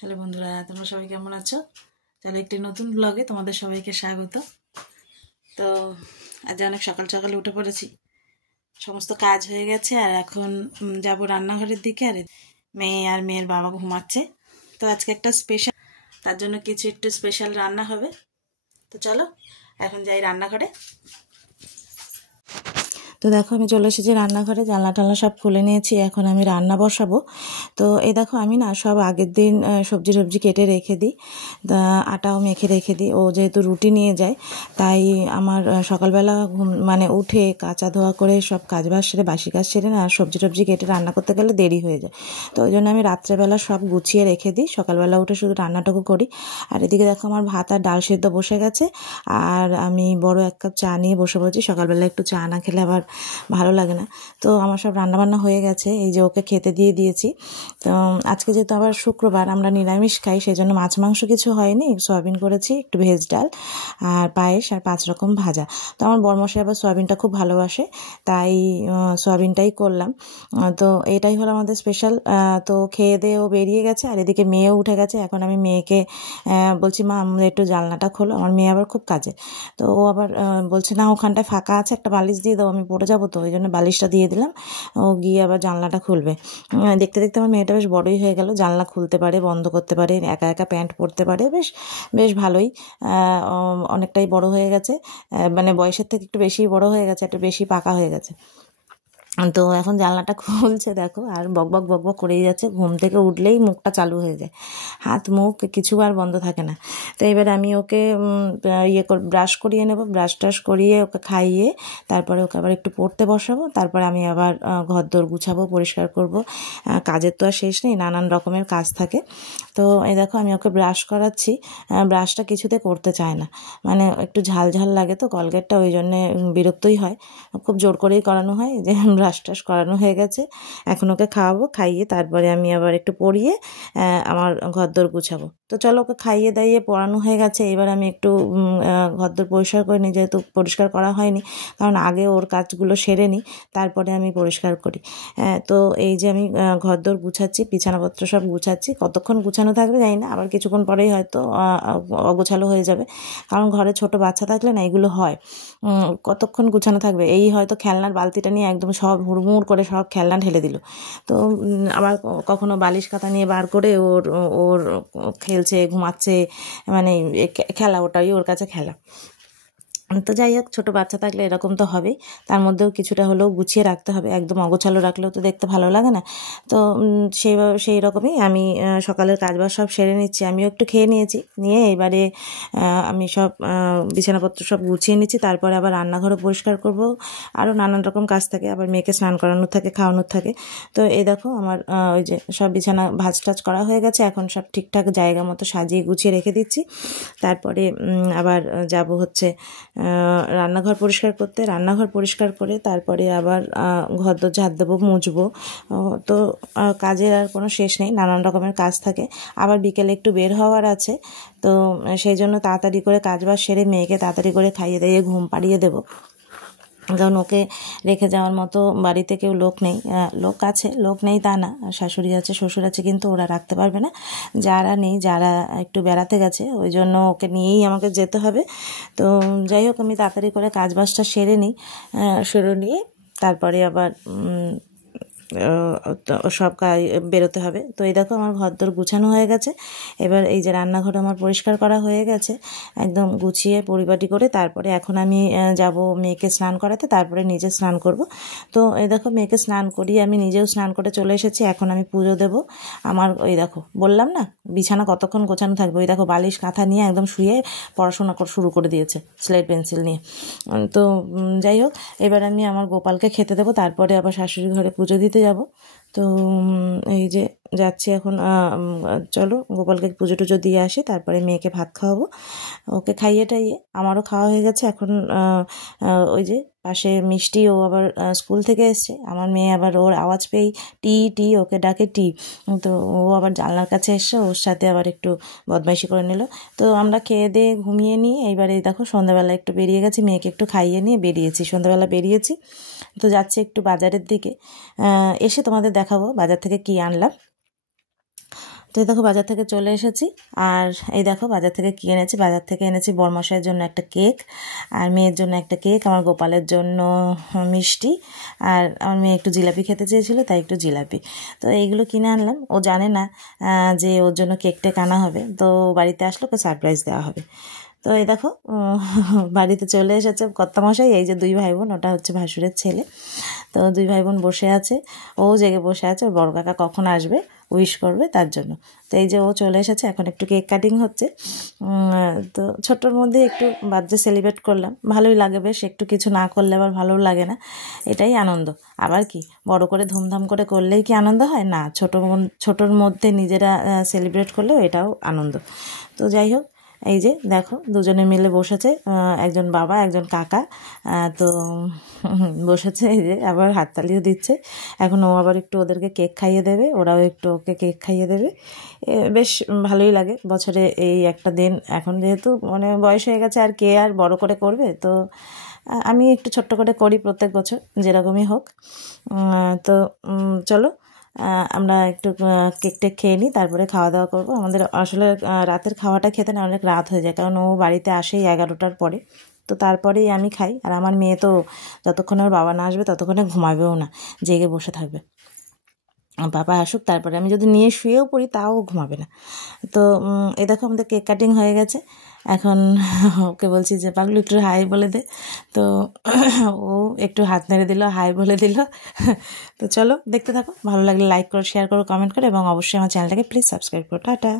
Hello বন্ধুরা, তোমরা সবাই কেমন আছো? চলো একটি নতুন ব্লগে তোমাদের সবাইকে স্বাগত। তো আজ অনেক সকাল সকাল উঠে পড়েছি, সমস্ত কাজ হয়ে গেছে আর এখন যাব রান্নাঘরের দিকে। আর মেয়ে আর মেয়ের বাবা ঘুমাচ্ছে। তো আজকে একটা স্পেশাল, তার জন্য কিছু একটু স্পেশাল রান্না হবে। তো চলো এখন যাই রান্নাঘরে। তো দেখো আমি চলে এসেছি রান্নাঘরে, জানলা টানলা সব খুলে নিয়েছি, এখন আমি রান্না বসাবো। তো এই দেখো আমি না সব আগের দিন সবজি কেটে রেখে দিই, আটাও মেখে রেখে দিই। ও যেহেতু রুটি নিয়ে যায়, তাই আমার সকালবেলা মানে উঠে কাঁচা ধোয়া করে সব কাজ বাজ সেরে বাসি কাজ সেরে না সবজি কেটে রান্না করতে গেলে দেরি হয়ে যায়। তো ওই জন্য আমি রাত্রেবেলা সব গুছিয়ে রেখে দিই, সকালবেলা উঠে শুধু রান্নাটুকু করি। আর এদিকে দেখো আমার ভাত আর ডাল সেদ্ধ বসে গেছে, আর আমি বড় এক কাপ চা নিয়ে বসে পড়েছি। সকালবেলা একটু চা না খেলে আবার ভালো লাগে না। তো আমার সব রান্নাবান্না হয়ে গেছে, এই যে ওকে খেতে দিয়ে দিয়েছি। তো আজকে যেহেতু আবার শুক্রবার, আমরা নিরামিষ খাই, সেই জন্য মাছ মাংস কিছু হয়নি। সয়াবিন করেছি, একটু ভেজ ডাল আর পায়েস আর 5 রকম ভাজা। তো আমার বরমশাই আবার সয়াবিনটা খুব ভালোবাসে, তাই সয়াবিনটাই করলাম। তো এটাই হলো আমাদের স্পেশাল। তো খেয়ে দিয়ে ও বেরিয়ে গেছে, আর এদিকে মেয়েও উঠে গেছে। এখন আমি মেয়েকে বলছি, মা আমরা একটু জানলাটা খোলো। আমার মেয়ে আবার খুব কাজে, তো ও আবার বলছে না ওখানটায় ফাঁকা আছে, একটা বালিশ দিয়ে দাও, আমি পড়ে যাবো। তো ওই জন্য বালিশটা দিয়ে দিলাম, ও গিয়ে আবার জানলাটা খুলবে। দেখতে দেখতে আমার মেয়েটা বেশ বড়ই হয়ে গেল, জানলা খুলতে পারে, বন্ধ করতে পারে, একা একা প্যান্ট পরতে পারে, বেশ বেশ ভালোই। অনেকটাই বড় হয়ে গেছে, মানে বয়সের থেকে একটু বেশি বড় হয়ে গেছে, একটু বেশি পাকা হয়ে গেছে। তো এখন জানলাটা খুলছে দেখো, আর বকবক বকবক করেই যাচ্ছে। ঘুম থেকে উঠলেই মুখটা চালু হয়ে যায়, হাত মুখ কিছু আর বন্ধ থাকে না। তো এবার আমি ওকে ব্রাশ করিয়ে নেব, ব্রাশ টাশ করিয়ে ওকে খাইয়ে তারপরে ওকে আবার একটু পড়তে বসাবো। তারপরে আমি আবার ঘরদোর গুছাবো, পরিষ্কার করব। কাজের তো আর শেষ নেই, নানান রকমের কাজ থাকে। তো এই দেখো আমি ওকে ব্রাশ করাচ্ছি, ব্রাশটা কিছুতে করতে চায় না, মানে একটু ঝাল ঝাল লাগে তো কলগেটটা, ওই জন্যে বিরক্তই হয়। খুব জোর করেই করানো হয় যে ব্রাশ টাশ করানো হয়ে গেছে, এখন ওকে খাওয়াবো, খাইয়ে তারপরে আমি আবার একটু পড়িয়ে আমার ঘরদোর গুছাবো। তো চলো ওকে খাইয়ে দাইয়ে পড়ানো হয়ে গেছে, এবার আমি একটু ঘরদোর পরিষ্কার করে নিই, যেহেতু পরিষ্কার করা হয়নি, কারণ আগে ওর কাজগুলো সেরে নিই, তারপরে আমি পরিষ্কার করি। তো এই যে আমি ঘরদোর গুছাচ্ছি, বিছানাপত্র সব গুছাচ্ছি। কতক্ষণ গুছানো থাকবে জানি না, আবার কিছুক্ষণ পরেই হয়তো অগোছালো হয়ে যাবে, কারণ ঘরে ছোট বাচ্চা থাকলে না এগুলো হয়। কতক্ষণ গুছানো থাকবে, এই হয়তো খেলনার বালতিটা নিয়ে একদম সব হুড়মুড় করে সব খেলনা ঢেলে দিল। তো আবার কখনো বালিশ কাঁথা নিয়ে বার করে ওর ওর খেলছে, ঘুমাচ্ছে, মানে খেলা, ওটাই ওর কাছে খেলা। তো যাই হোক, ছোটো বাচ্চা থাকলে এরকম তো হবেই, তার মধ্যেও কিছুটা হলেও গুছিয়ে রাখতে হবে, একদম অগোছালো রাখলেও তো দেখতে ভালো লাগে না। তো সেই রকমই আমি সকালের কাজবাজ সব সেরে নিচ্ছি। আমিও একটু খেয়ে নিয়েছি, নিয়ে এবারে আমি সব বিছানাপত্র সব গুছিয়ে নিচ্ছি, তারপরে আবার রান্নাঘরও পরিষ্কার করব, আরও নানান রকম কাজ থাকে, আবার মেয়েকে স্নান করানোর থাকে, খাওয়ানোর থাকে। তো এই দেখো আমার ওই যে সব বিছানা ভাঁজ টাজ করা হয়ে গেছে, এখন সব ঠিকঠাক জায়গা মতো সাজিয়ে গুছিয়ে রেখে দিচ্ছি। তারপরে আবার যাব হচ্ছে রান্নাঘর পরিষ্কার করতে, রান্নাঘর পরিষ্কার করে তারপরে আবার ঘরদোর ঝাড় দেবো, মুছবো। তো কাজের আর কোনো শেষ নেই, নানান রকমের কাজ থাকে। আবার বিকেলে একটু বের হওয়ার আছে, তো সেই জন্য তাড়াতাড়ি করে কাজবাজ সেরে মেয়েকে তাড়াতাড়ি করে খাইয়ে দাইয়ে ঘুম পাড়িয়ে দেবো, কারণ ওকে রেখে যাওয়ার মতো বাড়িতে কেউ লোক নেই। লোক আছে, লোক নেই তা না, শাশুড়ি আছে, শ্বশুর আছে, কিন্তু ওরা রাখতে পারবে না। যারা নেই, যারা একটু বেড়াতে গেছে, ওই জন্য ওকে নিয়েই আমাকে যেতে হবে। তো যাই হোক, আমি তাড়াতাড়ি করে কাজবাজটা সেরে নিই, সেরে নিয়ে তারপরে আবার সব কাজ বেরোতে হবে। তো এই দেখো আমার ঘরদোর গুছানো হয়ে গেছে, এবার এই যে রান্নাঘর আমার পরিষ্কার করা হয়ে গেছে, একদম গুছিয়ে পরিপাটি করে। তারপরে এখন আমি যাব মেয়েকে স্নান করাতে, তারপরে নিজে স্নান করব। তো এই দেখো মেয়েকে স্নান করিয়ে আমি নিজেও স্নান করে চলে এসেছি, এখন আমি পুজো দেব। আমার ওই দেখো বললাম না বিছানা কতক্ষণ গোছানো থাকবে, ওই দেখো বালিশ কাঁথা নিয়ে একদম শুয়ে পড়াশোনা শুরু করে দিয়েছে স্লেট পেন্সিল নিয়ে। তো যাই হোক, এবার আমি আমার গোপালকে খেতে দেবো, তারপরে আবার শাশুড়ি ঘরে পুজো দিতে যাব। তো এই যে যাচ্ছি এখন, চলো গোপালকে পুজো টুজো দিয়ে আসি, তারপরে মেয়েকে ভাত খাওয়াবো। ওকে খাইয়ে টাইয়ে আমারও খাওয়া হয়ে গেছে। এখন ওই যে পাশে মিষ্টি, ও আবার স্কুল থেকে এসছে, আমার মেয়ে আবার ওর আওয়াজ পেয়েই টি টি ওকে ডাকে টি। তো ও আবার জানলার কাছে এসছে, ওর সাথে আবার একটু বদমাইশি করে নিল। তো আমরা খেয়ে দিয়ে ঘুমিয়ে নিয়ে এইবারে দেখো সন্ধ্যাবেলা একটু বেরিয়ে গেছি, মেয়েকে একটু খাইয়ে নিয়ে বেরিয়েছি, সন্ধ্যাবেলা বেরিয়েছি। তো যাচ্ছি একটু বাজারের দিকে, এসে তোমাদের দেখাবো বাজার থেকে কি আনলাম। তো এই দেখো বাজার থেকে চলে এসেছি, আর এই দেখো বাজার থেকে কী এনেছি। বাজার থেকে এনেছি বরমশাইয়ের জন্য একটা কেক, আর মেয়ের জন্য একটা কেক, আমার গোপালের জন্য মিষ্টি, আর আমার মেয়ে একটু জিলাপি খেতে চেয়েছিল তাই একটু জিলাপি। তো এইগুলো কিনে আনলাম। ও জানে না যে ওর জন্য কেকটা আনা হবে, তো বাড়িতে আসলে ওকে সারপ্রাইজ দেওয়া হবে। তো এই দেখো বাড়িতে চলে এসেছে কর্তামশাই, এই যে দুই ভাই বোন, ওটা হচ্ছে ভাসুরের ছেলে। তো দুই ভাই বোন বসে আছে, ও জেগে বসে আছে, ওর বড় কাকা কখন আসবে উইশ করবে তার জন্য। তো এই যে ও চলে এসেছে, এখন একটু কেক কাটিং হচ্ছে। তো ছোটোর মধ্যে একটু বার্থডে সেলিব্রেট করলাম, ভালোই লাগে বেশ। একটু কিছু না করলে আবার ভালোও লাগে না, এটাই আনন্দ। আবার কি বড় করে ধুমধাম করে করলেই কি আনন্দ হয় না, ছোটোর মধ্যে নিজেরা সেলিব্রেট করলেও এটাও আনন্দ। তো যাই হোক, এই যে দেখো দুজনে মিলে বসেছে, একজন বাবা একজন কাকা। তো বসেছে, এই যে আবার হাততালিও দিচ্ছে। এখন ও আবার একটু ওদেরকে কেক খাইয়ে দেবে, ওরাও একটু ওকে কেক খাইয়ে দেবে। বেশ ভালোই লাগে বছরে এই একটা দিন। এখন যেহেতু মানে বয়স হয়ে গেছে, আর কে আর বড় করে করবে, তো আমি একটু ছোট্ট করে করি প্রত্যেক বছর, যেরকমই হোক। তো চলো আমরা একটু কেক টেক খেয়ে নিই, তারপরে খাওয়া দাওয়া করবো। আমাদের আসলে রাতের খাওয়াটা খেতে না অনেক রাত হয়ে যায়, কারণ ও বাড়িতে আসেই 11টার পরে। তো তারপরেই আমি খাই, আর আমার মেয়ে তো যতক্ষণ ওর বাবা না আসবে ততক্ষণে ঘুমাবেও না, জেগে বসে থাকবে। বাবা আসুক তারপরে, আমি যদি নিয়ে শুয়েও পড়ি তাও ঘুমাবে না। তো এই দেখো আমাদের কেক কাটিং হয়ে গেছে। এখন ওকে বলছি যে পাগলু একটু হাই বলে দে। তো ও একটু হাত নেড়ে দিল, হাই বলে দিল। তো চলো দেখতে থাকো, ভালো লাগলে লাইক করো, শেয়ার করো, কমেন্ট করো, এবং অবশ্যই আমার চ্যানেলটাকে প্লিজ সাবস্ক্রাইব করো। টাটা।